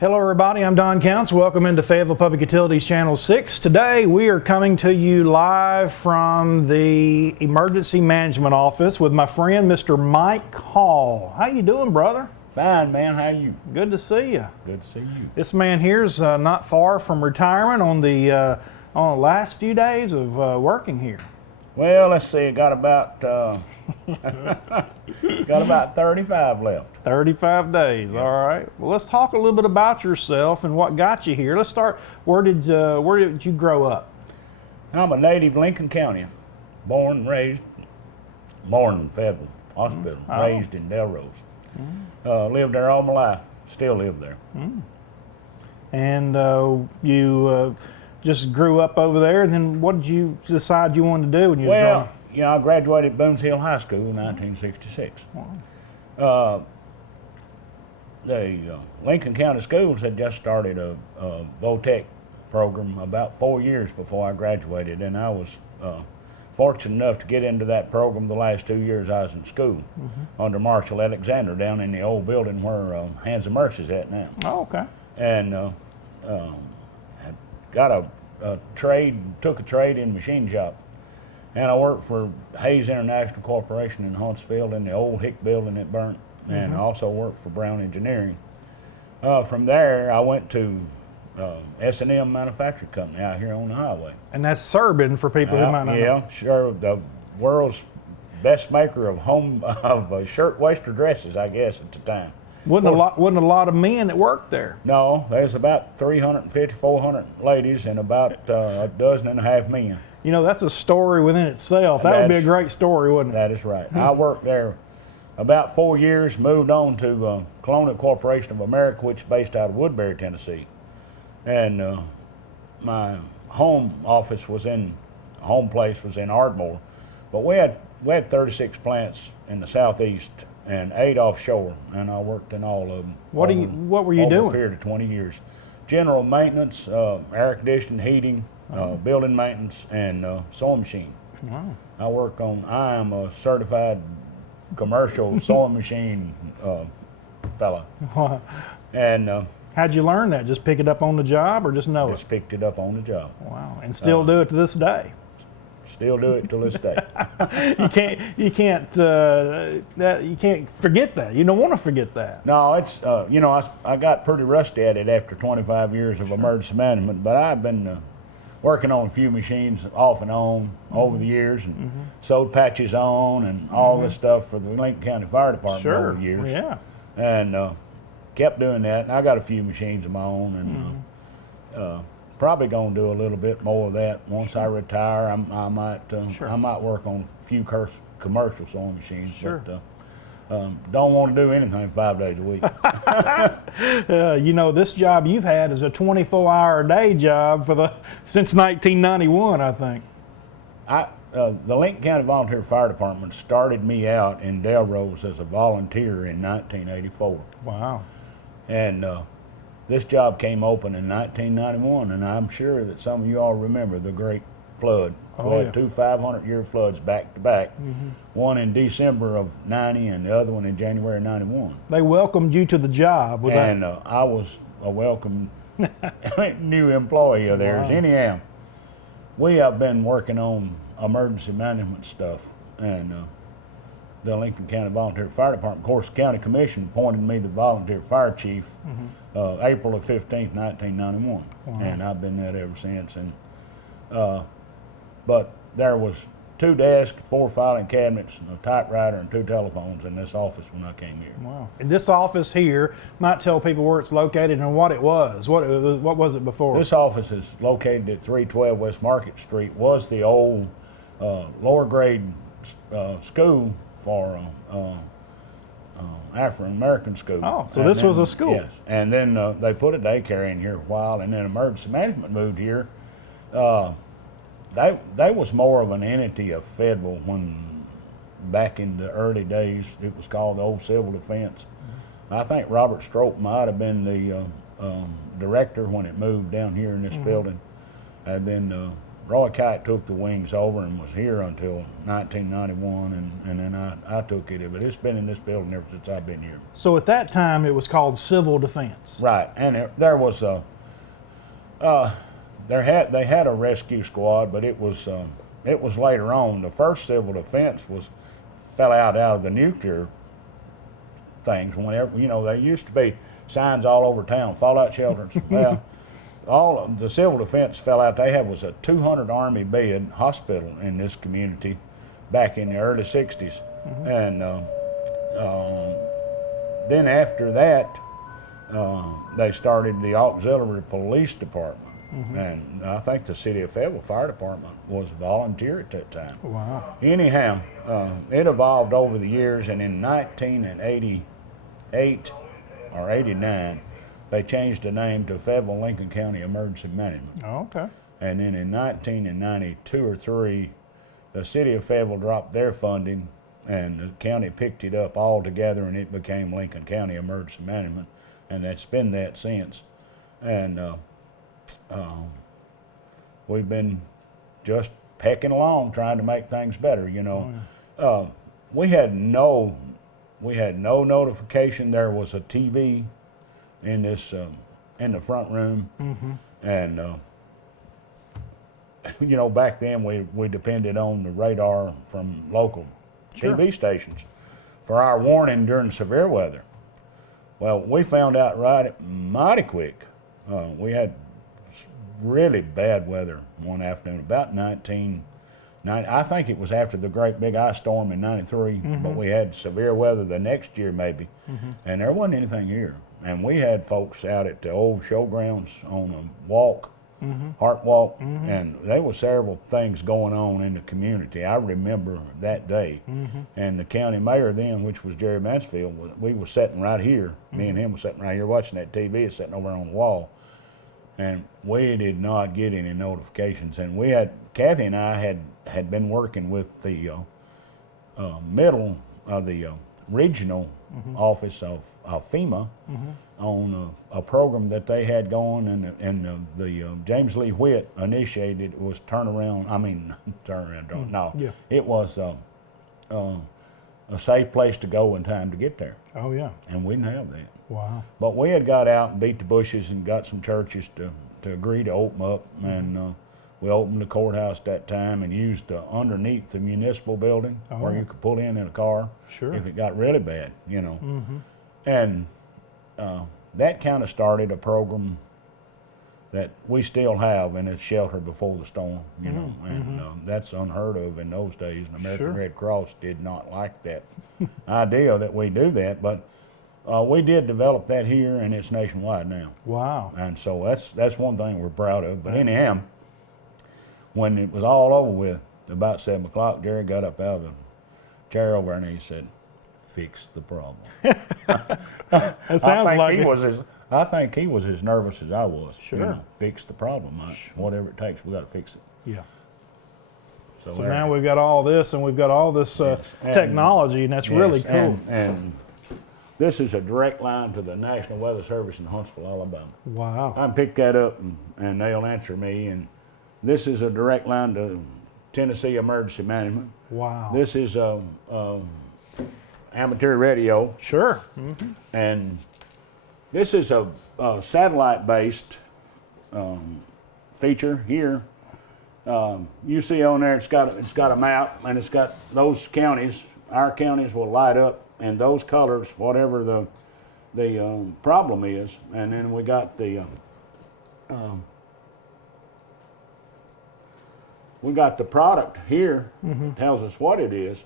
Hello everybody, I'm Don Counts. Welcome into Fayetteville Public Utilities Channel 6. Today we are coming to you live from the Emergency Management Office with my friend Mr. Mike Hall. How you doing, brother? Fine, man. How you? Good to see you. Good to see you. This man here's not far from retirement on the last few days of working here. Well, let's see. Got about 35 left. 35 days. Yeah. All right. Well, let's talk a little bit about yourself and what got you here. Let's start. Where did you grow up? I'm a native Lincoln County, born in Fayetteville Hospital, Oh. raised in Delrose. Lived there all my life. Still live there. And you just grew up over there, and then what did you decide you wanted to do when you was growing Well, up? you know, I graduated Boones Hill High School in 1966. The Lincoln County Schools had just started a VOTEC program about 4 years before I graduated, and I was fortunate enough to get into that program the last 2 years I was in school under Marshall Alexander down in the old building where Hands of Mercy's at now. Oh, okay. And got a trade, took a trade in machine shop. And I worked for Hayes International Corporation in Huntsville in the old Hick building that burnt. And I also worked for Brown Engineering. From there, I went to S&M Manufacturing Company out here on the highway. And that's Serban for people who might not know. Yeah, sure. The world's best maker of shirt waist dresses, I guess, at the time. Wasn't a lot of men that worked there. No, there's about 350, 400 ladies and about a dozen and a half men. You know, that's a story within itself. That would be a great story, wouldn't it? That is right. I worked there about 4 years, moved on to Colonial Corporation of America, which is based out of Woodbury, Tennessee. And my home place was in Ardmore. But we had 36 plants in the southeast and 8 offshore, and I worked in all of them. What were you doing? Over a period of 20 years. General maintenance, air conditioning, heating, building maintenance, and sewing machine. Wow. I am a certified commercial sewing machine fella. And How'd you learn that? Just pick it up on the job or just know just picked it up on the job. Wow. And still do it to this day? Still do it till this day. You can't forget that. You don't want to forget that. No, it's I got pretty rusty at it after 25 years of emergency management, but I've been working on a few machines off and on over the years, and sewed patches on and all this stuff for the Lincoln County Fire Department over the years. Yeah. And kept doing that, and I got a few machines of my own, and probably gonna do a little bit more of that once I retire. I might work on a few commercial sewing machines, but don't want to do anything 5 days a week. You know, this job you've had is a 24-hour-a-day job since 1991, I think. The Lincoln County Volunteer Fire Department started me out in Delrose as a volunteer in 1984. Wow. And this job came open in 1991, and I'm sure that some of you all remember the great flood. We had 2 500-year floods back to back, one in December of 90 and the other one in January 91. They welcomed you to the job. And I was a welcome new employee of theirs. Wow. Anyhow, we have been working on emergency management stuff, and the Lincoln County Volunteer Fire Department, of course, the County Commission appointed me the volunteer fire chief April of 15th, 1991, and I've been that ever since. And but there was 2 desks, 4 filing cabinets, a typewriter, and 2 telephones in this office when I came here. Wow. And this office here might tell people where it's located and what it was. What was it before? This office is located at 312 West Market Street, was the old lower grade school for African American school. Oh, so this was a school. Yes, and then they put a daycare in here a while, and then emergency management moved here. They was more of an entity of Fayetteville when back in the early days. It was called the Old Civil Defense. I think Robert Strope might have been the director when it moved down here in this building, and then Roy Kite took the wings over and was here until 1991, and then I took it. But it's been in this building ever since I've been here. So at that time, it was called Civil Defense. Right, and there was a they had a rescue squad, but it was later on. The first Civil Defense fell out of the nuclear things. Whenever there used to be signs all over town, fallout shelters. Well, all of the Civil Defense fell out. They was a 200 Army bed hospital in this community back in the early 60s. And then after that, they started the Auxiliary Police Department. And I think the City of Fayetteville Fire Department was volunteer at that time. Wow. Anyhow, it evolved over the years, and in 1988 or 89, they changed the name to Fayetteville Lincoln County Emergency Management. Oh, okay. And then in 1992 or 3, the City of Fayetteville dropped their funding, and the county picked it up all together, and it became Lincoln County Emergency Management, and that's been that since. And we've been just pecking along, trying to make things better. We had no notification. There was a TV in this in the front room, and back then we depended on the radar from local TV stations for our warning during severe weather. Well, we found out mighty quick. We had really bad weather one afternoon, about I think it was after the great big ice storm in '93, but we had severe weather the next year maybe, and there wasn't anything here. And we had folks out at the old showgrounds on a walk, Hart Walk, and there were several things going on in the community. I remember that day. And the county mayor then, which was Jerry Mansfield, we were sitting right here. Me and him were sitting right here watching that TV, sitting over on the wall. And we did not get any notifications. And Kathy and I had been working with the regional office of FEMA on a program that they had going, and the James Lee Witt initiated was it was a safe place to go in time to get there. Oh, yeah. And we didn't have that. Wow. But we had got out and beat the bushes and got some churches to agree to open up, and we opened the courthouse that time and used underneath the municipal building where you could pull in a car if it got really bad, And that kind of started a program that we still have, and it's shelter before the storm, and that's unheard of in those days. And the American Red Cross did not like that idea that we do that, but we did develop that here, and it's nationwide now. Wow. And so that's one thing we're proud of. But anyhow, when it was all over with, about 7 o'clock, Jerry got up out of the chair over and he said, "Fix the problem." It sounds like I think he was as nervous as I was. Sure. Fix the problem. Whatever it takes, we got to fix it. Yeah. So now we've got all this, and we've got all this technology, and that's really cool. And this is a direct line to the National Weather Service in Huntsville, Alabama. Wow. I can pick that up, and they'll answer me. And this is a direct line to Tennessee Emergency Management. Wow. This is amateur radio. Sure. And this is a satellite-based feature here. You see on there, it's got a map, and it's got those counties. Our counties will light up in those colors, whatever the problem is. And then we got the product here, tells us what it is,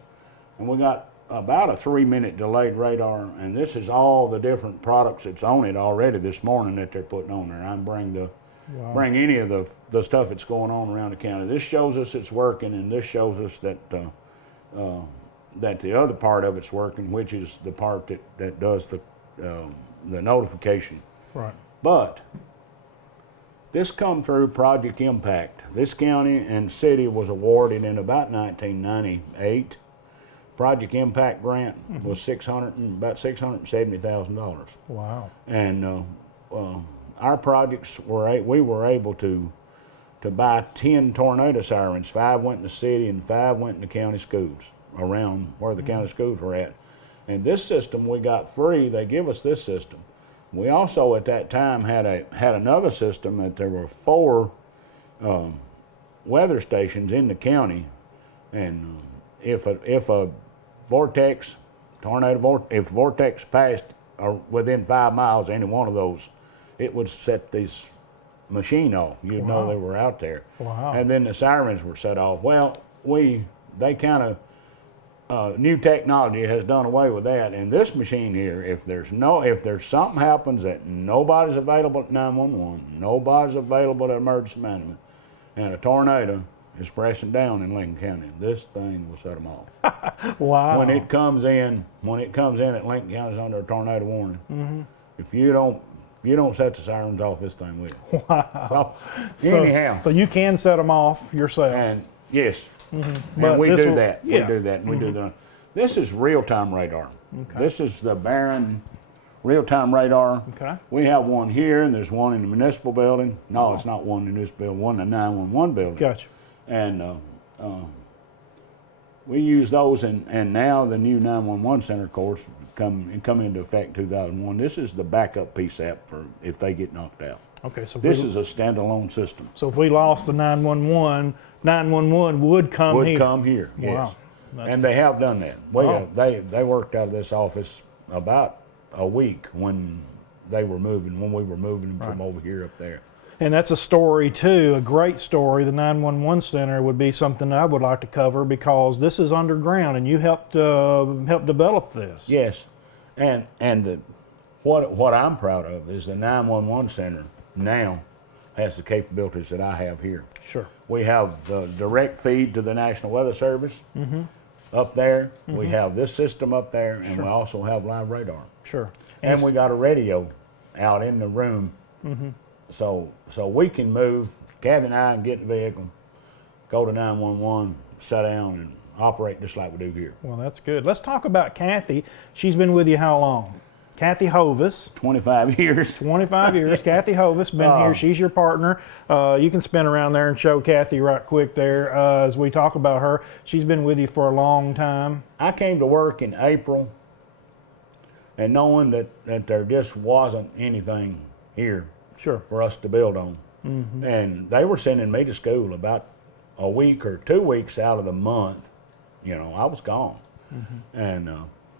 and we got about a 3-minute delayed radar, and this is all the different products that's on it already this morning that they're putting on there. I can bring any of the stuff that's going on around the county. This shows us it's working, and this shows us that the other part of it's working, which is the part that does the notification. Right. But this come through Project Impact. This county and city was awarded in about 1998. Project Impact grant was about $670,000. Wow. And our projects we were able to to buy 10 tornado sirens. 5 went in the city and 5 went in the county schools around where the county schools were at. And this system we got free. They give us this system. We also at that time had another system that there were 4 weather stations in the county, and if a vortex, if vortex passed within 5 miles of any one of those, it would set this machine off. You'd know they were out there. Wow. And then the sirens were set off. Well, they kind of new technology has done away with that. And this machine here, if there's something happens that nobody's available at 911, nobody's available at emergency management, and a tornado is pressing down in Lincoln County, this thing will set them off. Wow. When it comes in at Lincoln County, it's under a tornado warning. Mm-hmm. If you don't set the sirens off, this thing will. Wow. So anyhow, so you can set them off yourself. and yes, But and we this do will- that. yeah. We do that. And we do that. This is real-time radar. Okay. This is the Barron real-time radar. Okay. We have one here, and there's one in the municipal building. No, it's not one in this building. One in the 911 building. Gotcha. And we use those, and now the new 911 center course come into effect 2001. This is the backup PSAP for if they get knocked out. Okay, so This is a standalone system. so if we lost the 911, 911 would come Would here. come here, yes. Wow. That's- And they have done that. Oh. They worked out of this office about a week when we were moving them from over here up there. And that's a story too, a great story. The 911 center would be something I would like to cover because this is underground, and you helped develop this. Yes, and what I'm proud of is the 911 center now has the capabilities that I have here. Sure. We have the direct feed to the National Weather Service up there. We have this system up there, and we also have live radar. Sure. And we got a radio out in the room, so we can move. Kathy and I can get in the vehicle, go to 911, sit down, and operate just like we do here. Well, that's good. Let's talk about Kathy. She's been with you how long? Kathy Hovis. 25 years. 25 years. Kathy Hovis been here. She's your partner. You can spin around there and show Kathy right quick there as we talk about her. She's been with you for a long time. I came to work in April, and knowing that there just wasn't anything here Sure. for us to build on. And they were sending me to school about a week or 2 weeks out of the month. You know, I was gone. And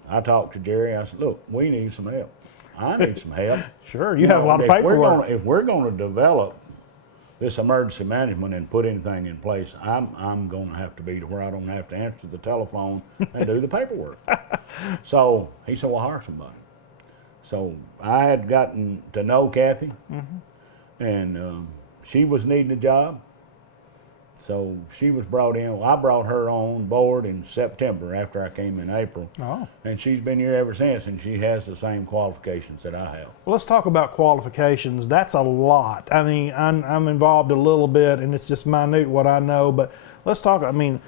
I talked to Jerry. I said, look, we need some help. I need some help. Sure. You have a lot of if paperwork. If we're going to develop this emergency management and put anything in place, I'm going to have to be to where I don't have to answer the telephone and do the paperwork. So he said, well, hire somebody. So I had gotten to know Kathy, and she was needing a job. So she was brought in. Well, I brought her on board in September after I came in April. Oh. And she's been here ever since, and she has the same qualifications that I have. Well, let's talk about qualifications. That's a lot. I mean, I'm involved a little bit, and it's just minute what I know. But let's talk. I mean,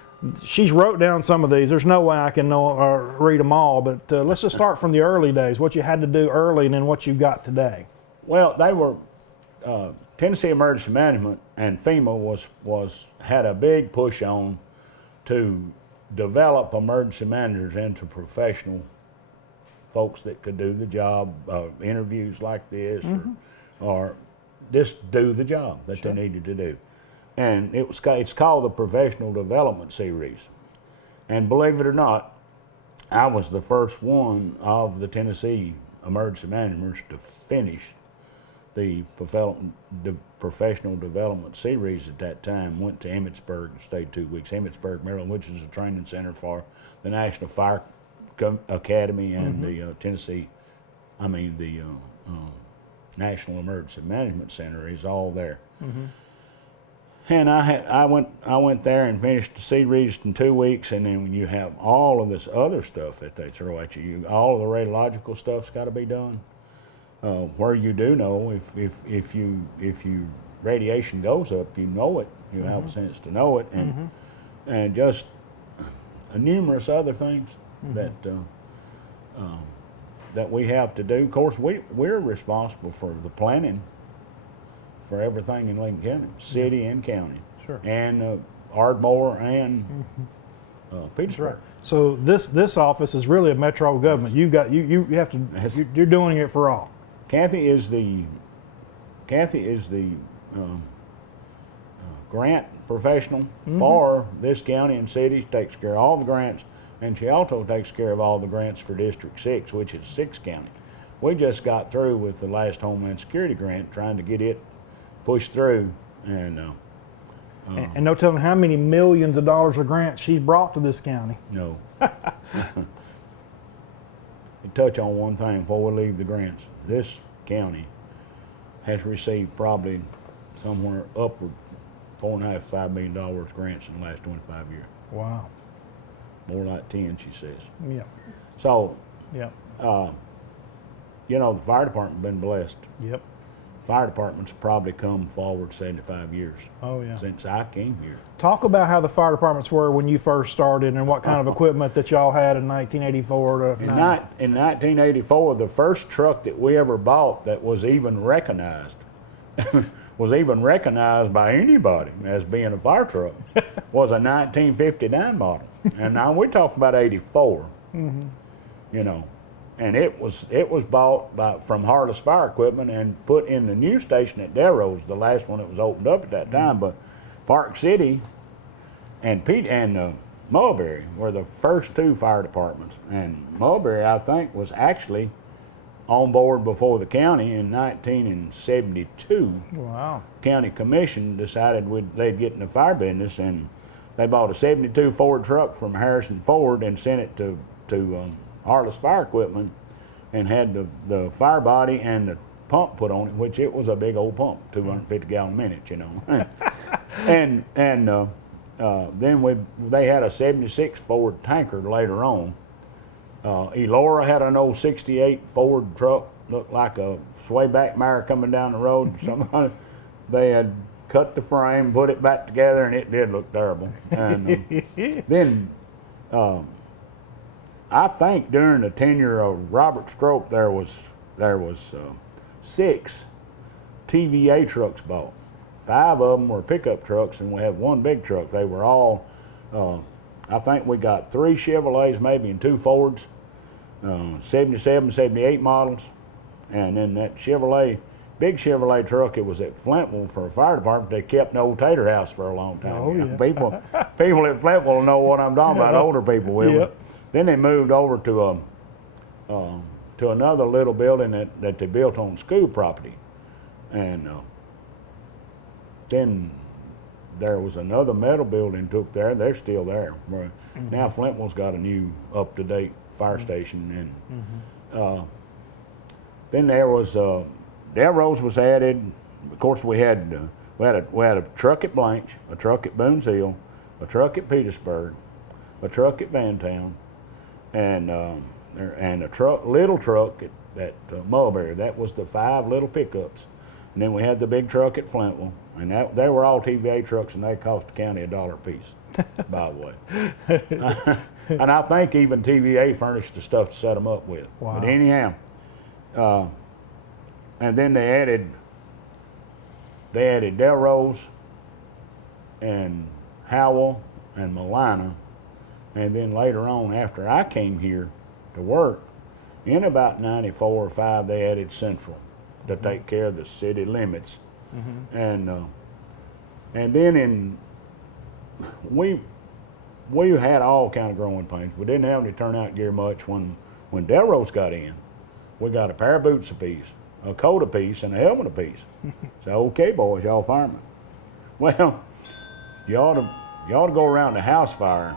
she's wrote down some of these. There's no way I can know or read them all. But let's just start from the early days. What you had to do early, and then what you've got today. Well, they were Tennessee Emergency Management and FEMA had a big push on to develop emergency managers into professional folks that could do the job, interviews like this, or just do the job that they needed to do. And it's called the Professional Development Series. And believe it or not, I was the first one of the Tennessee emergency managers to finish the Professional Development Series at that time. Went to Emmitsburg and stayed 2 weeks. Emmitsburg, Maryland, which is a training center for the National Fire Academy and the National Emergency Management Center is all there. And I went there and finished the series in 2 weeks, and then when you have all of this other stuff that they throw at you, all of the radiological stuff's got to be done. Where you do know if you radiation goes up, you know it. You have a sense to know it, and just numerous other things that we have to do. Of course, we're responsible for the planning for everything in Lincoln County, city and county, Sure. and Ardmore and Petersburg. Right. So this office is really a metro government. You have to. You're doing it for all. Kathy is the grant professional for this county and city. Takes care of all the grants, and she also takes care of all the grants for District 6, which is 6 county. We just got through with the last Homeland Security grant, trying to get it pushed through, and And no telling how many millions of dollars of grants she's brought to this county. no. To touch on one thing before we leave the grants, this county has received probably somewhere upward $4.5 to $5 million grants in the last 25 years. Wow. More like 10, she says. Yeah. So, Yeah. you know, the fire department been blessed. Yep. Fire department's probably come forward 75 years Oh yeah. since I came here. Talk about how the fire departments were when you first started and what kind of equipment that y'all had in 1984 to In 1984, the first truck that we ever bought that was even recognized by anybody as being a fire truck was a 1959 model. And now we're talking about 84. You know, and it was bought from Harless Fire Equipment and put in the new station at Darrow's, the last one that was opened up at that time. But Park City and Mulberry were the first 2 fire departments, and Mulberry, I think, was actually on board before the county in 1972. Wow. County Commission decided they'd get in the fire business, and they bought a 72 Ford truck from Harrison Ford and sent it to Harless Fire Equipment, and had the fire body and the pump put on it, which it was a big old pump, 250 gallon minute, you know. and then they had a 76 Ford tanker later on. Elora had an old 68 Ford truck, looked like a swayback mare coming down the road. They had cut the frame, put it back together, and it did look terrible. And then I think during the tenure of Robert Strope, there was 6 TVA trucks bought. 5 of them were pickup trucks, and we had 1 big truck. They were all, I think we got 3 Chevrolets maybe and 2 Fords, 77, 78 models. And then that big Chevrolet truck, it was at Flintville for a fire department. They kept an old tater house for a long time. Oh, You know, yeah. people at Flintville know what I'm talking about, older people will. Yep. Then they moved over to another little building that they built on school property, and then there was another metal building took there. They're still there. Now Flintville's got a new up-to-date fire station, and then there was Delrose was added. Of course, we had a truck at Blanche, a truck at Boone's Hill, a truck at Petersburg, a truck at Vantown, and a little truck at Mulberry. That was the 5 little pickups. And then we had the big truck at Flintville, and they were all TVA trucks, and they cost the county $1 a piece, by the way. And I think even TVA furnished the stuff to set them up with. Wow. But anyhow, and then they added Delrose and Howell and Malina. And then later on, after I came here to work, in about 94 or 5, they added Central to take care of the city limits. And then we had all kind of growing pains. We didn't have any turnout gear much. When Delrose got in, we got a pair of boots apiece, a coat apiece, and a helmet apiece. So, okay, boys, y'all firemen. Well, you ought to go around the house fire.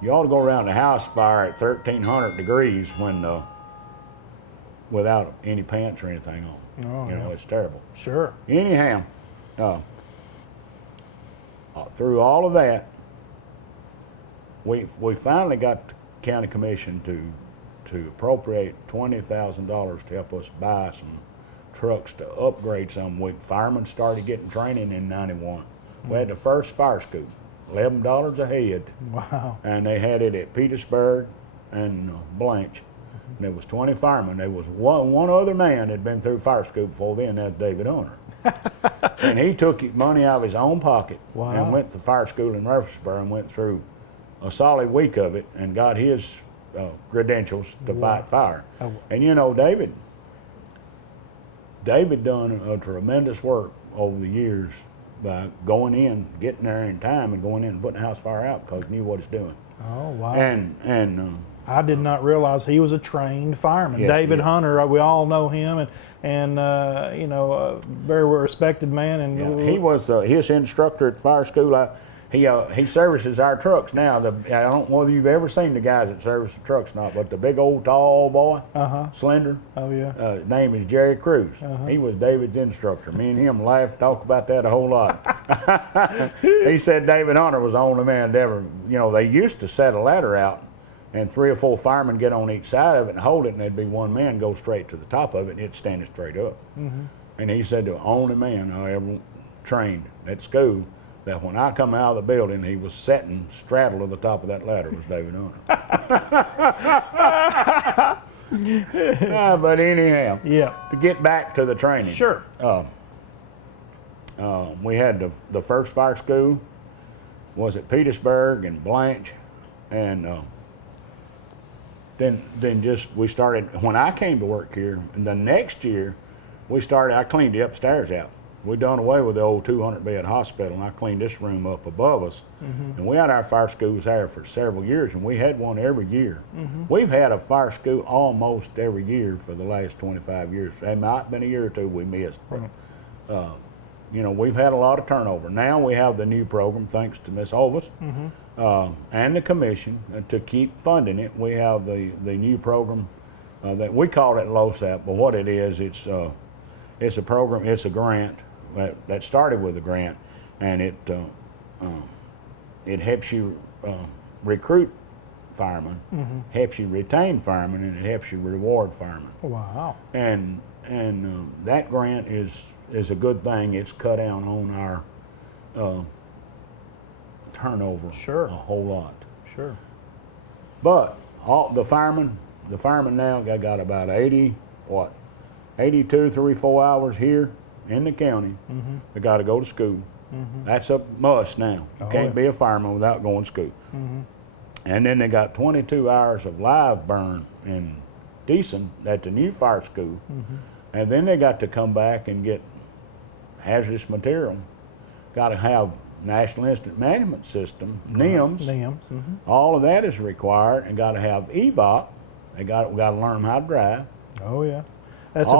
You ought to go around the house fire at 1,300 degrees without any pants or anything on. Oh, You know, yeah. it's terrible. Sure. Anyhow, through all of that, we finally got the county commission to appropriate $20,000 to help us buy some trucks to upgrade some. Firemen started getting training in '91. We had the first fire school, $11 a head, Wow. and they had it at Petersburg and Blanche. And there was 20 firemen. There was one other man that had been through fire school before then. That's David Hunter. And he took money out of his own pocket Wow. and went to fire school in Murfreesboro and went through a solid week of it and got his credentials to fight fire. Oh. And David done a tremendous work over the years by going in, getting there in time, and going in and putting the house fire out because he knew what he's doing. Oh, wow. And I did not realize he was a trained fireman. Yes, David he is. Hunter, we all know him, and a very respected man. And yeah, he was his instructor at fire school. He services our trucks now. I don't know whether you've ever seen the guys that service the trucks or not, but the big old tall boy, slender. Oh yeah. His name is Jerry Cruz. He was David's instructor. Me and him laughed, talk about that a whole lot. He said David Hunter was the only man to ever. They used to set a ladder out, and 3 or 4 firemen get on each side of it and hold it, and there'd be one man go straight to the top of it, and it'd stand it straight up. And he said the only man I ever trained at school that when I come out of the building, he was sitting straddled to the top of that ladder was David Hunter. But anyhow, Yeah. to get back to the training. Sure. We had the first fire school was at Petersburg and Blanche, and then we started, when I came to work here, and the next year I cleaned the upstairs out. We done away with the old 200-bed hospital, and I cleaned this room up above us. And we had our fire schools there for several years, and we had one every year. We've had a fire school almost every year for the last 25 years. There might have been a year or two we missed. We've had a lot of turnover. Now we have the new program, thanks to Ms. Ovis and the commission, to keep funding it. We have the new program that we call it LOSAP, but what it is, it's a program, it's a grant that started with a grant, and it helps you recruit firemen, helps you retain firemen, and it helps you reward firemen. Wow. And that grant is a good thing. It's cut down on our turnover a whole lot. Sure. But all the firemen now got about 82, 3, 4 hours here in the county. They got to go to school. That's a must now. You can't be a fireman without going to school. And then they got 22 hours of live burn in Deason at the new fire school. And then they got to come back and get hazardous material. Got to have National Incident Management System, NIMS. All of that is required, and got to have EVOC. We got to learn them how to drive. Oh yeah. That's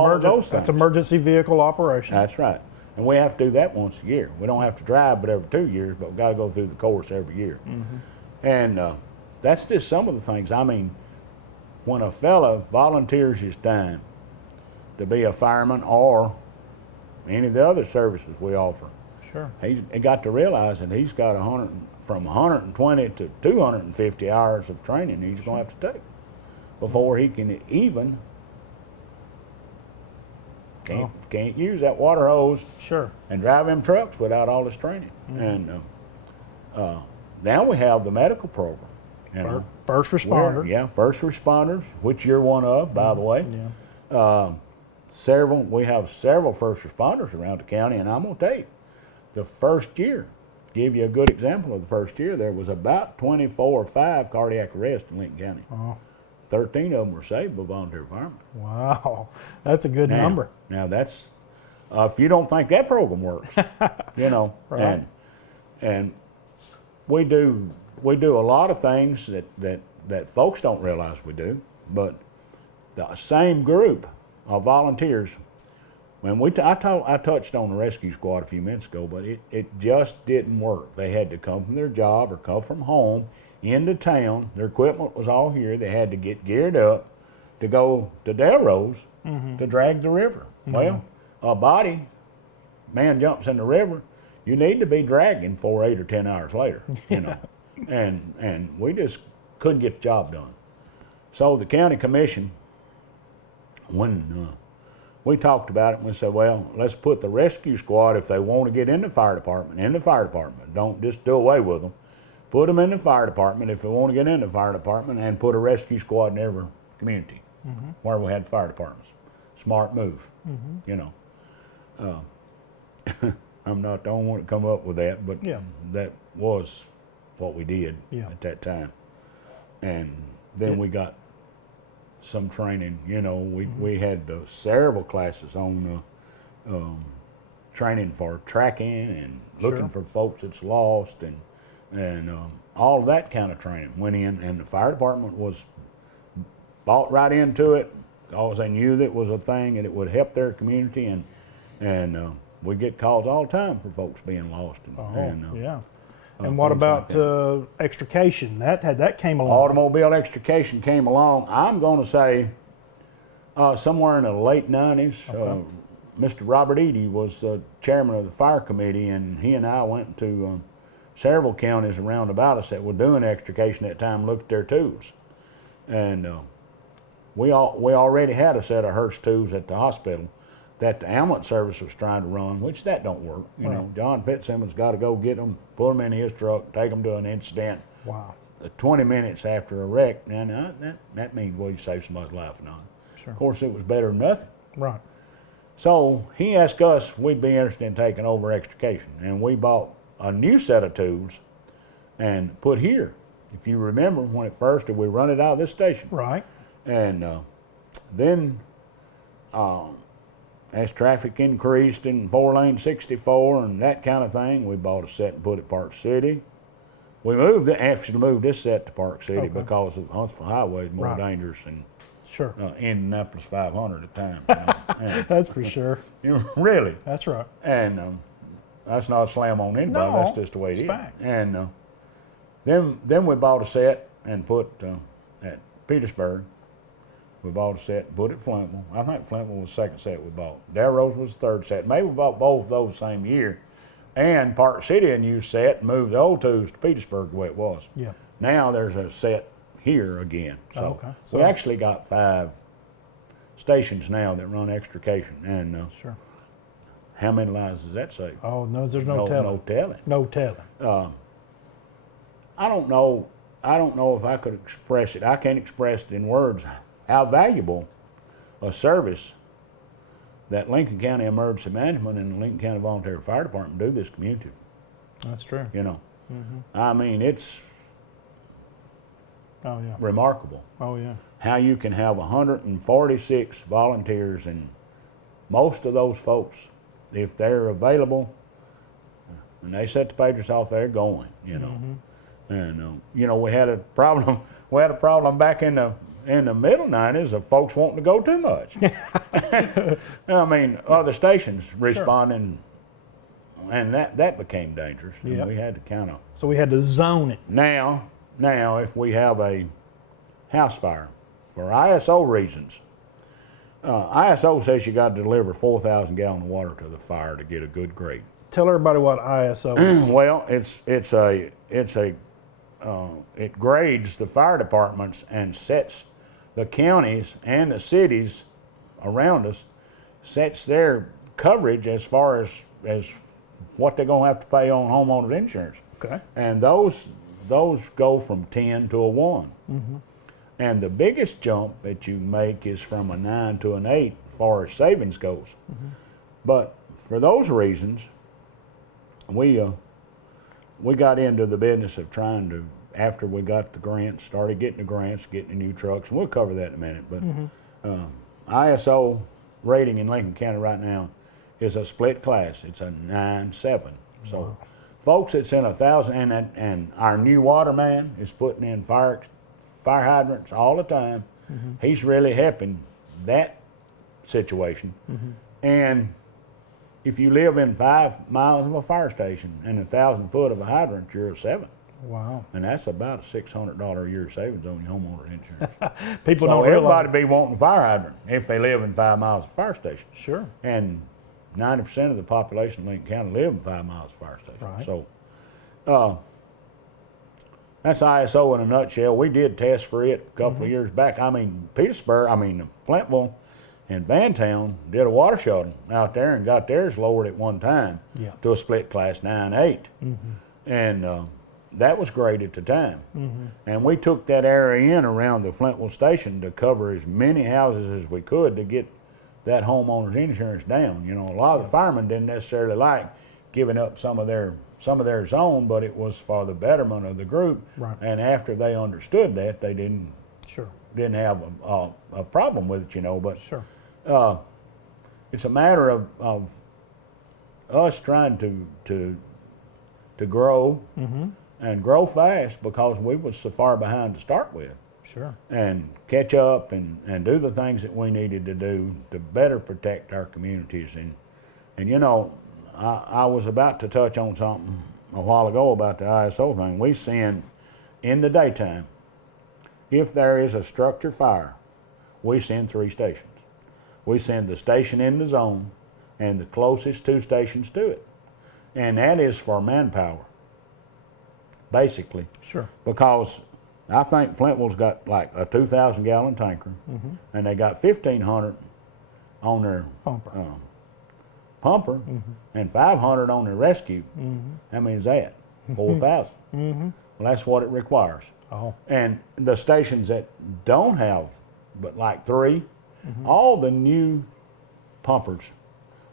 That's emergency vehicle operation. That's right. And we have to do that once a year. We don't have to drive but every 2 years, but we've got to go through the course every year. And that's just some of the things. I mean, when a fella volunteers his time to be a fireman or any of the other services we offer, he's got to realize that he's got from 120 to 250 hours of training he's going to have to take before he can even can't use that water hose and drive them trucks without all this training. And now we have the medical program. First responder. First responders, which you're one of, by the way. We have several first responders around the county, and I'm going to tell you, the first year, give you a good example of the first year, there was about 24 or 5 cardiac arrests in Lincoln County. 13 of them were saved by volunteer firemen. Wow, that's a good number. Now that's, if you don't think that program works, Right. and we do a lot of things that folks don't realize we do, but the same group of volunteers, when I touched on the rescue squad a few minutes ago, but it just didn't work. They had to come from their job or come from home into town. Their equipment was all here. They had to get geared up to go to Delrose to drag the river. Well, a man jumps in the river, you need to be dragging 4, 8, or 10 hours later, and we just couldn't get the job done. So the county commission, when we talked about it, and we said, well, let's put the rescue squad, if they want to get in the fire department. Don't just do away with them. Put them in the fire department if they want to get in the fire department, and put a rescue squad in every community where we had fire departments. Smart move, I'm not the only one to come up with that, but Yeah. that was what we did Yeah. at that time. And then we got some training. You know, we had several classes on training for tracking and looking for folks that's lost, and all of that kind of training went in, and the fire department was bought right into it because they knew that was a thing and it would help their community, and we get calls all the time for folks being lost. Yeah. And what things about like extrication? That came along. Automobile extrication came along. I'm going to say somewhere in the late 90s. Okay. Mr. Robert Eady was chairman of the fire committee, and he and I went to several counties around about us that were doing extrication at that time, looked at their tools. And we already had a set of Hurst tools at the hospital that the ambulance service was trying to run, which that don't work. You know, John Fitzsimmons got to go get them, put them in his truck, take them to an incident. Wow. 20 minutes after a wreck, and that means, well, you save somebody's life or not. Sure. Of course, it was better than nothing. Right. So he asked us if we'd be interested in taking over extrication, and we bought a new set of tools and put here. If you remember, when it first, we run it out of this station. Right. And then as traffic increased in 4-lane 64 and that kind of thing, we bought a set and put it at Park City. We actually moved this set to Park City because of Huntsville Highway is more dangerous than Sure. Indianapolis 500 at the time. You know? And, That's for sure. really. That's right. And that's not a slam on anybody. No, That's just the way it is. fact. And then we bought a set and put at Petersburg. We bought a set and put it at Flintville. I think Flintville was the second set we bought. Darrow's was the third set. Maybe we bought both of those same year. And Park City a new set and moved the old tools to Petersburg the way it was. Yeah. Now there's a set here again. So, So we actually got 5 stations now that run extrication. And Sure. how many lives does that save? Oh no, there's no telling. No telling. No telling. I don't know if I could express it. I can't express it in words how valuable a service that Lincoln County Emergency Management and the Lincoln County Volunteer Fire Department do this community. That's true. You know, I mean, it's Oh yeah. remarkable Oh yeah. how you can have 146 volunteers, and most of those folks, if they're available, and they set the pagers off, they're going. You know, and you know, we had a problem. We had a problem back in the middle 90s of folks wanting to go too much. I mean, other stations responding, and that became dangerous. And Yep. we had to kind of So we had to zone it. now if we have a house fire for ISO reasons. ISO says you got to deliver 4,000 gallons of water to the fire to get a good grade. Tell everybody what ISO is. Well, it grades the fire departments and sets the counties and the cities around us, sets their coverage as far as what they're going to have to pay on homeowners insurance. Okay. And those go from 10 to a 1. And the biggest jump that you make is from a 9 to an 8 as far as savings goes. But for those reasons, we got into the business of trying to, after we got the grants, started getting the grants, getting the new trucks, and we'll cover that in a minute. But ISO rating in Lincoln County right now is a split class. It's a 9-7. So folks, it's in 1,000, and our new water man is putting in fire hydrants all the time. He's really helping that situation. And if you live in 5 miles of a fire station and 1,000 foot of a hydrant, you're a 7. Wow. And that's about a $600 a year savings on your homeowner insurance. People So don't realize. everybody be wanting a fire hydrant if they live in 5 miles of a fire station. Sure. And 90% of the population of Lincoln County live in 5 miles of fire station. Right. So that's ISO in a nutshell. We did test for it a couple of years back. I mean, Flintville and Vantown did a water shuttle out there and got theirs lowered at one time to a split class 9-8. And that was great at the time. And we took that area in around the Flintville station to cover as many houses as we could to get that homeowner's insurance down. You know, a lot of the firemen didn't necessarily like giving up some of their zone, but it was for the betterment of the group. Right. And after they understood that, they didn't Sure. have a problem with it, you know. But Sure. it's a matter of us trying to grow and grow fast, because we was so far behind to start with. Sure. And catch up and do the things that we needed to do to better protect our communities. And you know, I was about to touch on something a while ago about the ISO thing. We send in the daytime, if there is a structure fire, we send 3 stations. We send the station in the zone and the closest 2 stations to it. And that is for manpower, basically. Sure. Because I think Flintville's got like a 2,000 gallon tanker, and they got 1,500 on their pumper, and 500 on their rescue. How many is that? 4,000. Well, that's what it requires. Oh. And the stations that don't have but like 3, all the new pumpers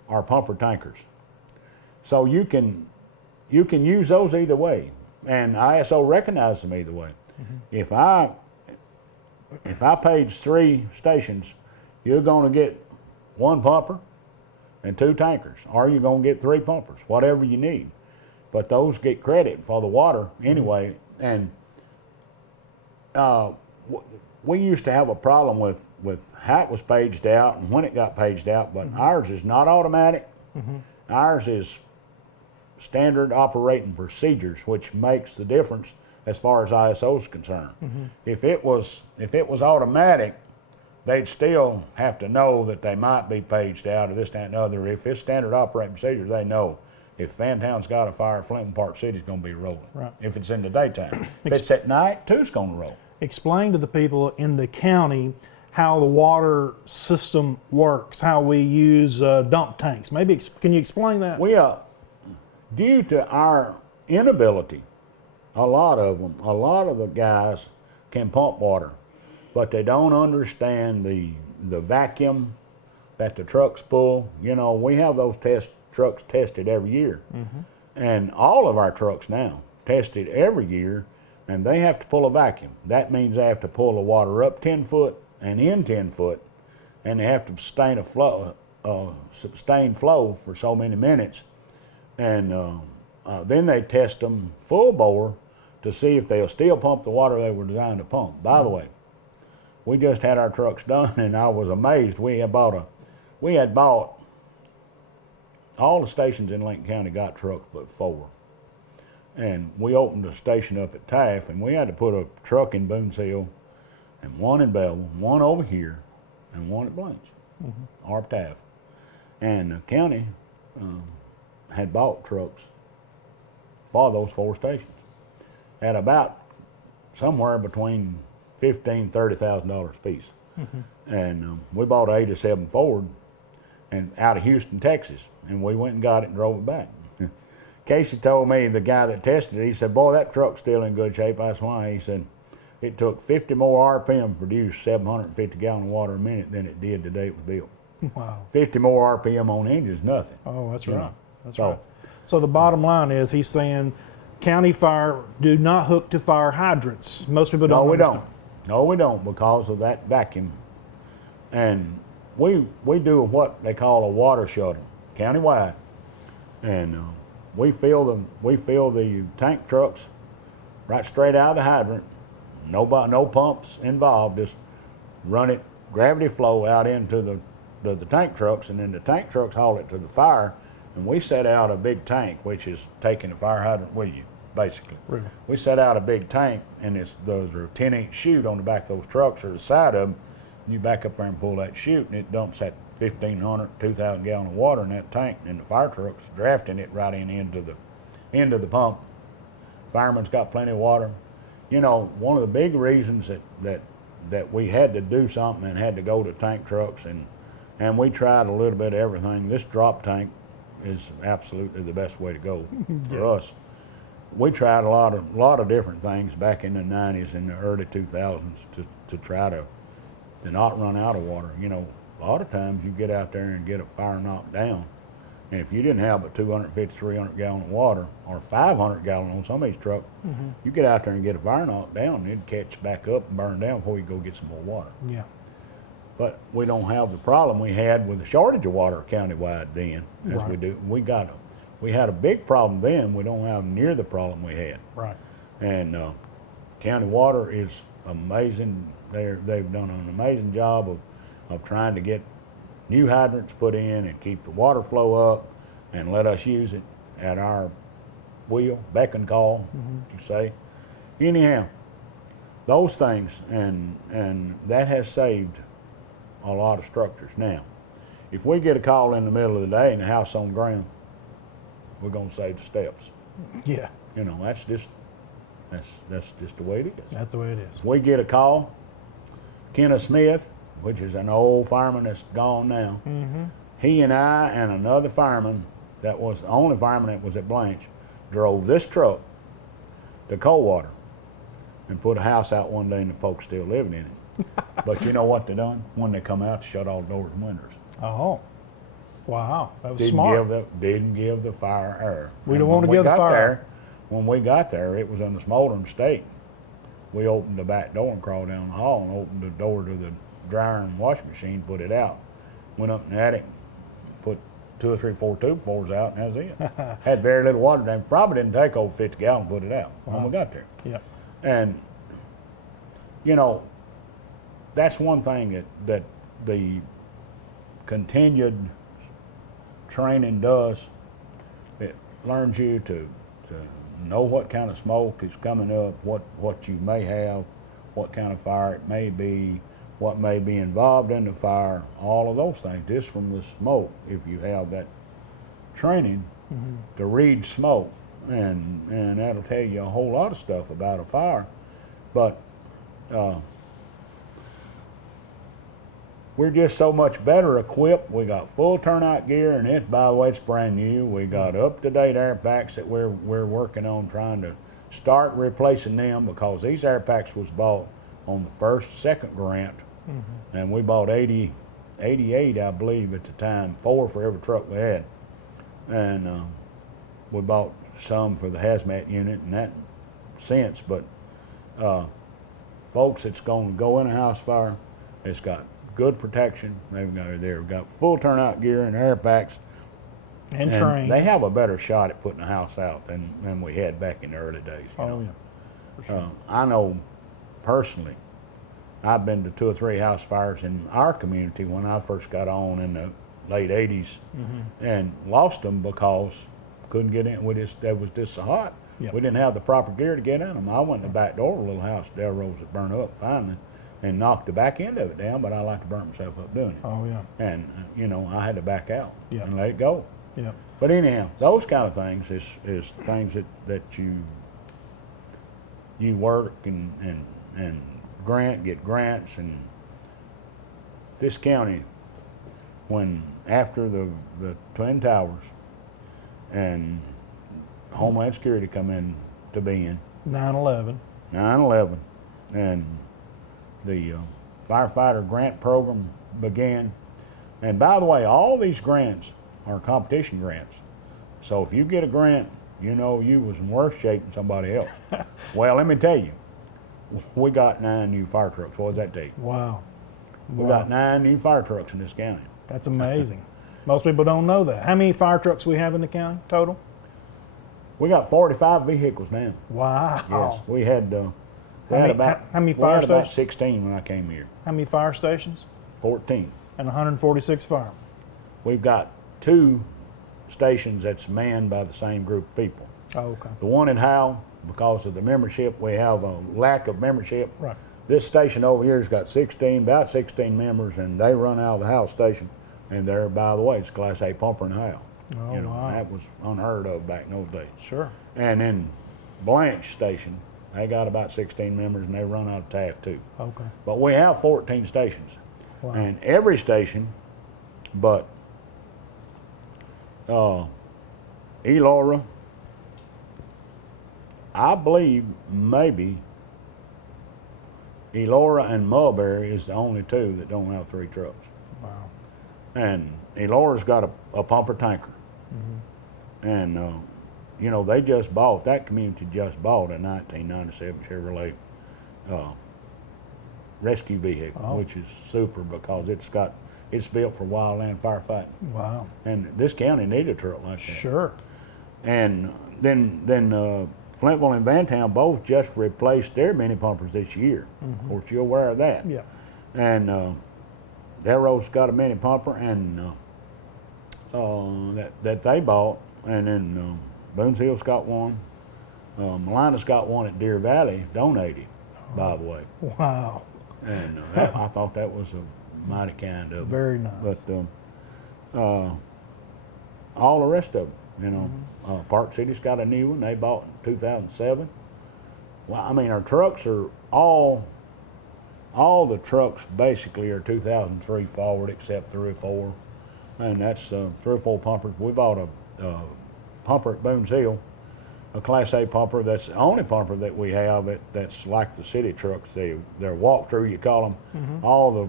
are pumper tankers. So you can use those either way, and ISO recognizes them either way. If I page 3 stations, you're going to get 1 pumper and 2 tankers, or you're going to get 3 pumpers, whatever you need. But those get credit for the water anyway. And we used to have a problem with how it was paged out and when it got paged out, but ours is not automatic. Ours is standard operating procedures, which makes the difference as far as ISO is concerned. If it was automatic, they'd still have to know that they might be paged out or this, that, and other. If it's standard operating procedure, they know if Fantown's got a fire, Flinton Park City's going to be rolling. Right. If it's in the daytime. If it's at night, 2's going to roll. Explain to the people in the county how the water system works, how we use dump tanks. Maybe can you explain that? We due to our inability, a lot of the guys can pump water, but they don't understand the vacuum that the trucks pull. You know, we have those trucks tested every year, and all of our trucks now tested every year, and they have to pull a vacuum. That means they have to pull the water up 10 foot and in 10 foot, and they have to sustain flow for so many minutes, and then they test them full bore to see if they'll still pump the water they were designed to pump. By the way, we just had our trucks done, and I was amazed. We had bought all the stations in Lincoln County got trucks but 4. And we opened a station up at Taft, and we had to put a truck in Boone's Hill, and 1 in Belleville, 1 over here, and 1 at Blanche, or Taft. And the county had bought trucks for those 4 stations at about somewhere between $15,000 and $30,000 a piece. And we bought an 87 Ford and out of Houston, Texas, and we went and got it and drove it back. Casey told me, the guy that tested it, he said, "Boy, that truck's still in good shape." That's why. He said it took 50 more RPM to produce 750 gallon of water a minute than it did the day it was built. Wow. 50 more RPM on engine's nothing. Oh, that's right. That's right. So the bottom line is, he's saying county fire do not hook to fire hydrants. Most people don't. No, we don't. No, we don't, because of that vacuum. And we do what they call a water shuttle, countywide. And we fill the tank trucks right straight out of the hydrant. No pumps involved. Just run it gravity flow out into the tank trucks, and then the tank trucks haul it to the fire. And we set out a big tank, which is taking a fire hydrant with you, basically. Really? We set out a big tank, and those are 10-inch chute on the back of those trucks or the side of them. And you back up there and pull that chute, and it dumps that 1,500, 2,000 gallon of water in that tank, and the fire truck's drafting it right into the pump. Fireman's got plenty of water. You know, one of the big reasons that we had to do something and had to go to tank trucks, and we tried a little bit of everything. This drop tank is absolutely the best way to go for us. We tried a lot of different things back in the 90s and the early 2000s to try to not run out of water. You know, a lot of times you get out there and get a fire knocked down, and if you didn't have but 250, 300 gallon of water, or 500 gallon on some of these trucks, you get out there and get a fire knocked down, and it'd catch back up and burn down before you go get some more water. Yeah. But we don't have the problem we had with the shortage of water countywide then, as we Right. do. We had a big problem then. We don't have near the problem we had. Right. And county water is amazing. They've done an amazing job of trying to get new hydrants put in and keep the water flow up and let us use it at our will, beck and call, you say. Anyhow, those things, and that has saved a lot of structures. Now, if we get a call in the middle of the day and the house on the ground, we're going to save the steps. Yeah. You know, that's just the way it is. That's the way it is. If we get a call, Kenneth Smith, which is an old fireman that's gone now, he and I and another fireman that was the only fireman that was at Blanche drove this truck to Coldwater and put a house out one day and the folks still living in it. But you know what they done? When they come out, to shut all doors and windows. Oh. Wow. That was smart. Didn't give the fire air. We And don't want to when we give the got fire. there, when we got there, it was in a smoldering state. We opened the back door and crawled down the hall and opened the door to the dryer and washing machine, put it out. Went up in the attic, put 2 or 3, 4 tube fours out, and that's it. Had very little water down. Probably didn't take over 50 gallons, put it out when we got there. Yeah. And, you know, that's one thing that the continued training does. It learns you to know what kind of smoke is coming up, what you may have, what kind of fire it may be, what may be involved in the fire, all of those things, just from the smoke, if you have that training to read smoke. And that'll tell you a whole lot of stuff about a fire. But we're just so much better equipped. We got full turnout gear, and it, by the way, it's brand new. We got up-to-date air packs that we're working on trying to start replacing them, because these air packs was bought on the first, second grant, and we bought 88, I believe, at the time, 4 for every truck we had. And we bought some for the hazmat unit and that since, but folks, it's going to go in a house fire. It's got good protection. They've got full turnout gear and air packs. And trained. They have a better shot at putting a house out than we had back in the early days. You know? Yeah. For sure. I know personally, I've been to 2 or 3 house fires in our community when I first got on in the late 80s and lost them because couldn't get in. It was just so hot. Yep. We didn't have the proper gear to get in them. I went in the back door of a little house, Del Rose, that burned up finally, and knocked the back end of it down, but I like to burn myself up doing it. Oh, yeah. And, you know, I had to back out Yeah. and let it go. Yeah. But anyhow, those kind of things is things that you work and get grants. And this county, when after the Twin Towers and Homeland Security come in to being, 9/11. 9/11, and the firefighter grant program began. And by the way, all these grants are competition grants. So if you get a grant, you know you was in worse shape than somebody else. Well, let me tell you, we got 9 new fire trucks. What does that tell you? Wow. We got 9 new fire trucks in this county. That's amazing. Most people don't know that. How many fire trucks we have in the county total? We got 45 vehicles now. Wow. Yes, we had how many fire about stations? 16 when I came here. How many fire stations? 14. And 146 firemen. We've got 2 stations that's manned by the same group of people. Oh, okay. The one in Howell, because of the membership, we have a lack of membership. Right. This station over here has got about 16 members, and they run out of the Howell station. And they're, by the way, it's Class A pumper in Howell. Oh, You know, wow. that was unheard of back in those days. Sure. And in Blanche Station, they got about 16 members, and they run out of Taft too. Okay. But we have 14 stations. Wow. And every station but Elora, I believe maybe Elora and Mulberry is the only 2 that don't have 3 trucks. Wow. And Elora's got a pumper tanker. And, you know, that community just bought a 1997 Chevrolet rescue vehicle, which is super because it's built for wildland firefighting. Wow. And this county needed a truck like that. Sure. And then Flintville and Vantown both just replaced their mini pumpers this year. Of course, you're aware of that. Yeah. And Delrose's got a mini pumper, and that they bought, and then Boone's Hill's got one. Melina's got one at Deer Valley, donated, by the way. Wow. And I thought that was a mighty kind of them. Very nice. But all the rest of them, you know, Park City's got a new one they bought in 2007. Well, I mean, our trucks are all the trucks basically are 2003 forward except 3 or 4, and that's 3 or 4 pumpers. We bought a pumper at Boone's Hill, a Class A pumper. That's the only pumper that we have that's like the city trucks. They're walk-through, you call them. All the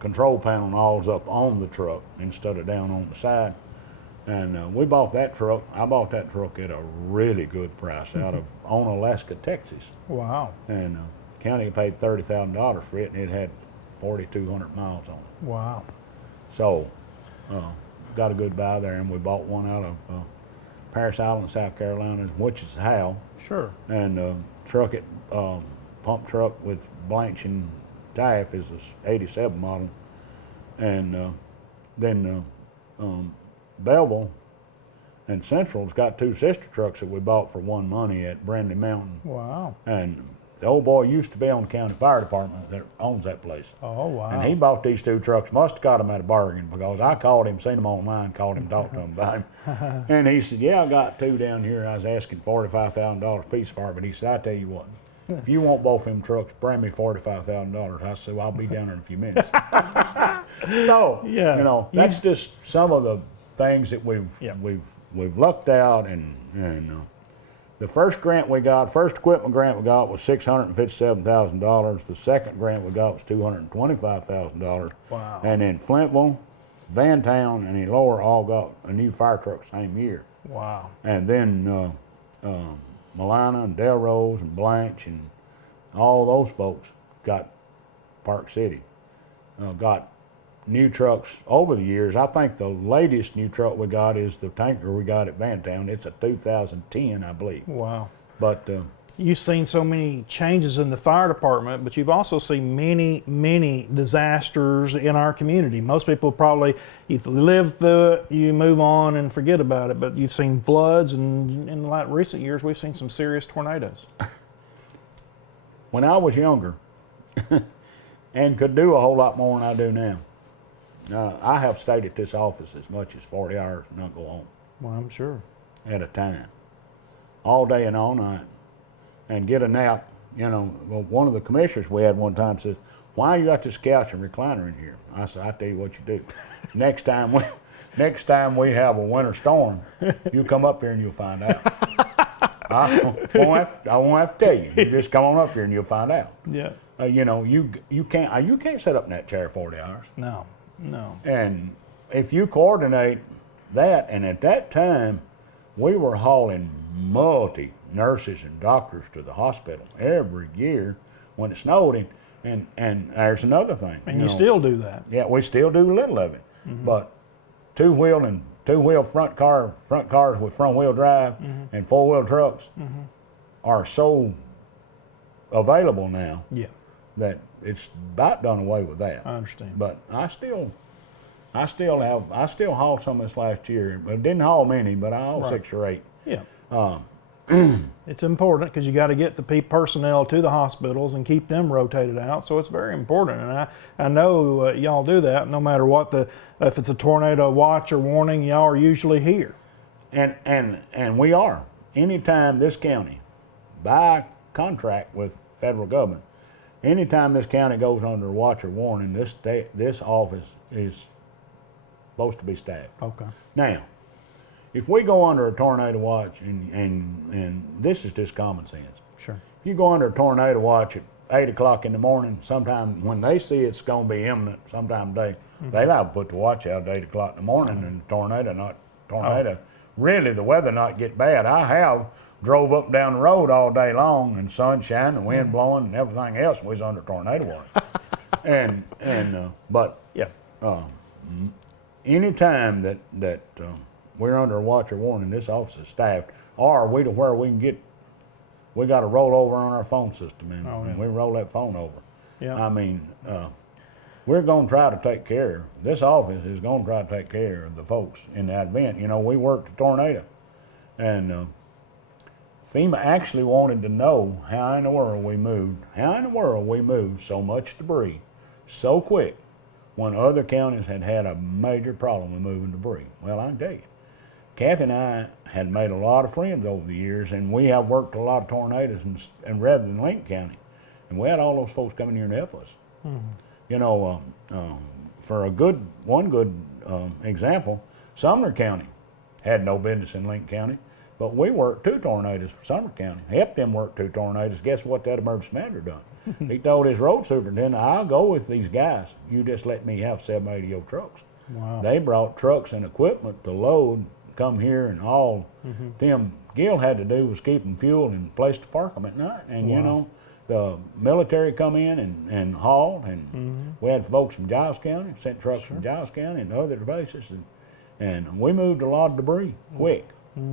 control panel and all's up on the truck instead of down on the side. And we bought that truck. I bought that truck at a really good price out of Onalaska, Texas. Wow. And county paid $30,000 for it, and it had 4,200 miles on it. Wow. So, got a good buy there, and we bought one out of Paris Island, South Carolina, which is Hal. Sure. And truck it, pump truck with Blanche and Taff is a 87 model. And then Belleville and Central's got 2 sister trucks that we bought for one money at Brandy Mountain. Wow. And the old boy used to be on the county fire department that owns that place. Oh, wow. And he bought these 2 trucks, must have got them at a bargain because I called him, seen them online, called him, talked to him about him. And he said, yeah, I got 2 down here. I was asking $45,000 a piece for it, but he said, I tell you what, if you want both them trucks, bring me $45,000. I said, well, I'll be down there in a few minutes. So, Yeah. you know, that's just some of the things that we've looked out, and the first equipment grant we got was $657,000. The second grant we got was $225,000. Wow. And then Flintville, Vantown, and Elora all got a new fire truck same year. Wow. And then Melina and Delrose and Blanche and all those folks got Park City, got new trucks over the years. I think the latest new truck we got is the tanker we got at Vantown. It's a 2010, I believe. Wow. But You've seen so many changes in the fire department, but you've also seen many, many disasters in our community. Most people probably, you live through it, you move on and forget about it, but you've seen floods, and in like recent years, we've seen some serious tornadoes. when I was younger and could do a whole lot more than I do now, I have stayed at this office as much as 40 hours and not go home. Well, I'm sure. At a time, all day and all night, and get a nap. You know, well, one of the commissioners we had one time said, "Why you got this couch and recliner in here?" I said, "I tell you what you do. next time we have a winter storm, you come up here and you'll find out. I won't have to tell you. You just come on up here and you'll find out." Yeah. You know, you can't sit up in that chair 40 hours. No. No. And if you coordinate that, and at that time, we were hauling multi nurses and doctors to the hospital every year when it snowed. And there's another thing. And you still do that. Yeah, we still do a little of it. But two-wheel front cars with front-wheel drive and four-wheel trucks are so available now. Yeah. That it's about done away with that. I understand. But I still hauled some of this last year. It didn't haul many, but I hauled 6 or 8. Yeah. It's important because you got to get the personnel to the hospitals and keep them rotated out. So it's very important, and I know y'all do that. No matter what if it's a tornado watch or warning, y'all are usually here. And we are. Anytime this county, by contract with federal government, anytime this county goes under watch or warning, this office is supposed to be staffed. Okay. Now, if we go under a tornado watch, and this is just common sense. Sure. If you go under a tornado watch 8 o'clock in the morning. Sometime when they see it's going to be imminent, sometime they like to put the watch out at 8 o'clock in the morning, and tornado. Really, the weather not get bad. I have drove up and down the road all day long, and sunshine, the wind blowing, and everything else. We was under tornado warning. But Yeah. any time that we're under a watch or warning, this office is staffed, or we to where we can get. We got to roll over on our phone system, and we roll that phone over. Yeah. I mean, we're going to try to take care. This office is going to try to take care of the folks in that event. You know, we worked a tornado, and FEMA actually wanted to know how in the world we moved so much debris so quick when other counties had had a major problem with moving debris. Well, I can tell you, Kathy and I had made a lot of friends over the years, and we have worked a lot of tornadoes and rather than Lincoln County, and we had all those folks coming here and help us. You know, for one good example, Sumner County had no business in Lincoln County, but we worked 2 tornadoes for Sumner County. Helped them work 2 tornadoes. Guess what that emergency manager done? He told his road superintendent, "I'll go with these guys. You just let me have 7 or 8 of your trucks." Wow. They brought trucks and equipment to load, come here, and all Tim Gill had to do was keep them fueled and place to park them at night. And you know, the military come in and hauled, and we had folks from Giles County, sent trucks from Giles County and other places, and we moved a lot of debris quick.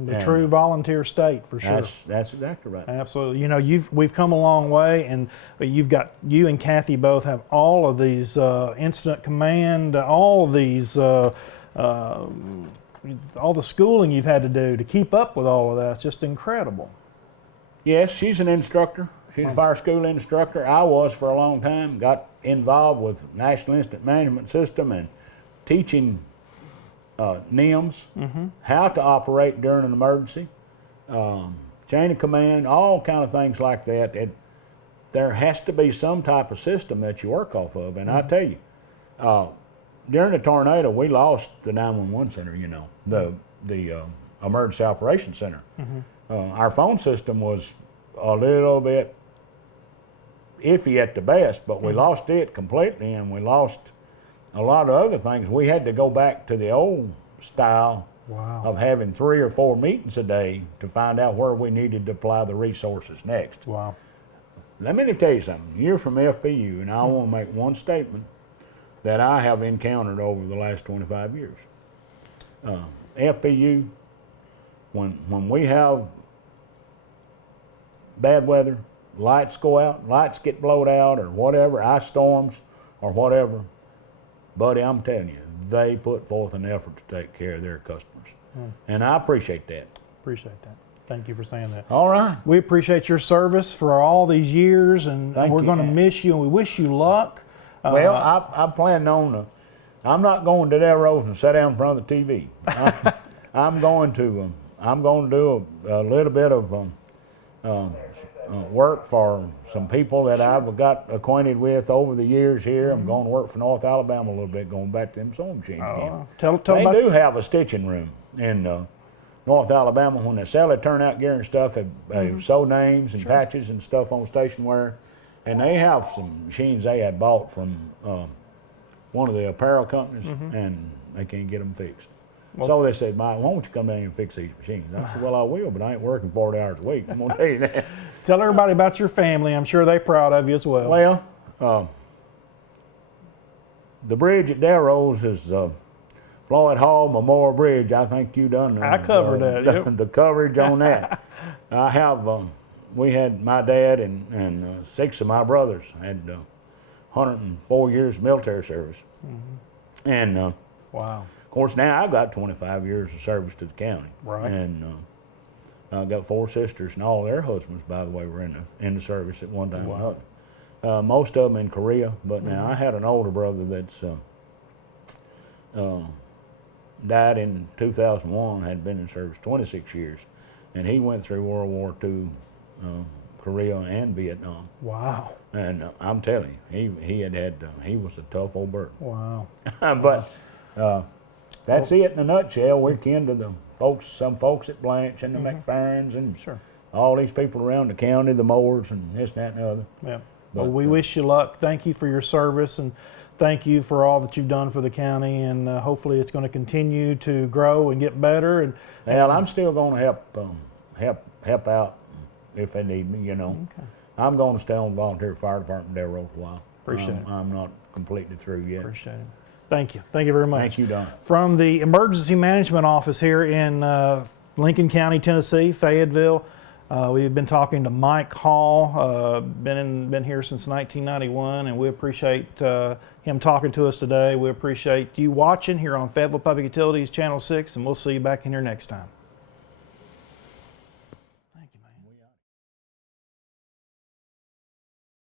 The true volunteer state, for sure. That's exactly right. Absolutely. You know, we've come a long way, and you and Kathy both have all of these incident command, all these all the schooling you've had to do to keep up with all of that. It's just incredible. Yes, she's an instructor. She's a fire school instructor. I was for a long time. Got involved with National Incident Management System and teaching NIMS how to operate during an emergency, chain of command, all kind of things like that. There has to be some type of system that you work off of. And I tell you, during the tornado, we lost the 911 center. You know, the emergency operations center. Our phone system was a little bit iffy at the best, but we lost it completely, and we lost a lot of other things. We had to go back to the old style of having 3 or 4 meetings a day to find out where we needed to apply the resources next. Wow. Let me tell you something. You're from FPU, and I want to make one statement that I have encountered over the last 25 years. FPU, when we have bad weather, lights go out, lights get blowed out, or whatever, ice storms, or whatever, buddy, I'm telling you, they put forth an effort to take care of their customers. And I appreciate that. Appreciate that. Thank you for saying that. All right. We appreciate your service for all these years, and Thank we're you. going to miss you, and we wish you luck. Well, I plan on I'm not going to Del Rose and sit down in front of the TV. I'm going to do a little bit of work for some people that I've got acquainted with over the years here. I'm going to work for North Alabama a little bit, going back to them sewing machines again. Tell They about do have a stitching room in North Alabama. When they sell their turnout gear and stuff, they sew names and patches and stuff on station wear. And they have some machines they had bought from one of the apparel companies, and they can't get them fixed. So they said, "Mike, why don't you come down here and fix these machines?" I said, "Well, I will, but I ain't working 40 hours a week. I'm going to tell you that." Tell everybody about your family. I'm sure they're proud of you as well. Well, the bridge at Del Rose is Floyd Hall Memorial Bridge. I think you done I covered that. Yep. the coverage on that. I have. We had my dad and 6 of my brothers had 104 years military service, and Wow. of course now I've got 25 years of service to the county. Right. And I've got 4 sisters, and all their husbands, by the way, were in the service at one time or another. Most of them in Korea, but now I had an older brother that's died in 2001, had been in service 26 years, and he went through World War II, Korea and Vietnam. Wow. And I'm telling you, he was a tough old bird. Wow. But that's it in a nutshell. We're kin to the folks, some folks at Blanche and the McFerrins and Sure. all these people around the county, the mowers and this, that, and the other. Yeah. Well, But, we wish you luck. Thank you for your service, and thank you for all that you've done for the county. And hopefully, it's going to continue to grow and get better. And Well, I'm still going to help out if they need me. You know, okay. I'm going to stay on volunteer fire department Del Rose a while. Appreciate it. I'm not completely through yet. Appreciate it. Thank you. Thank you very much. Thank you, Don. From the Emergency Management Office here in Lincoln County, Tennessee, Fayetteville, we've been talking to Mike Hall, been here since 1991, and we appreciate him talking to us today. We appreciate you watching here on Fayetteville Public Utilities Channel 6, and we'll see you back in here next time.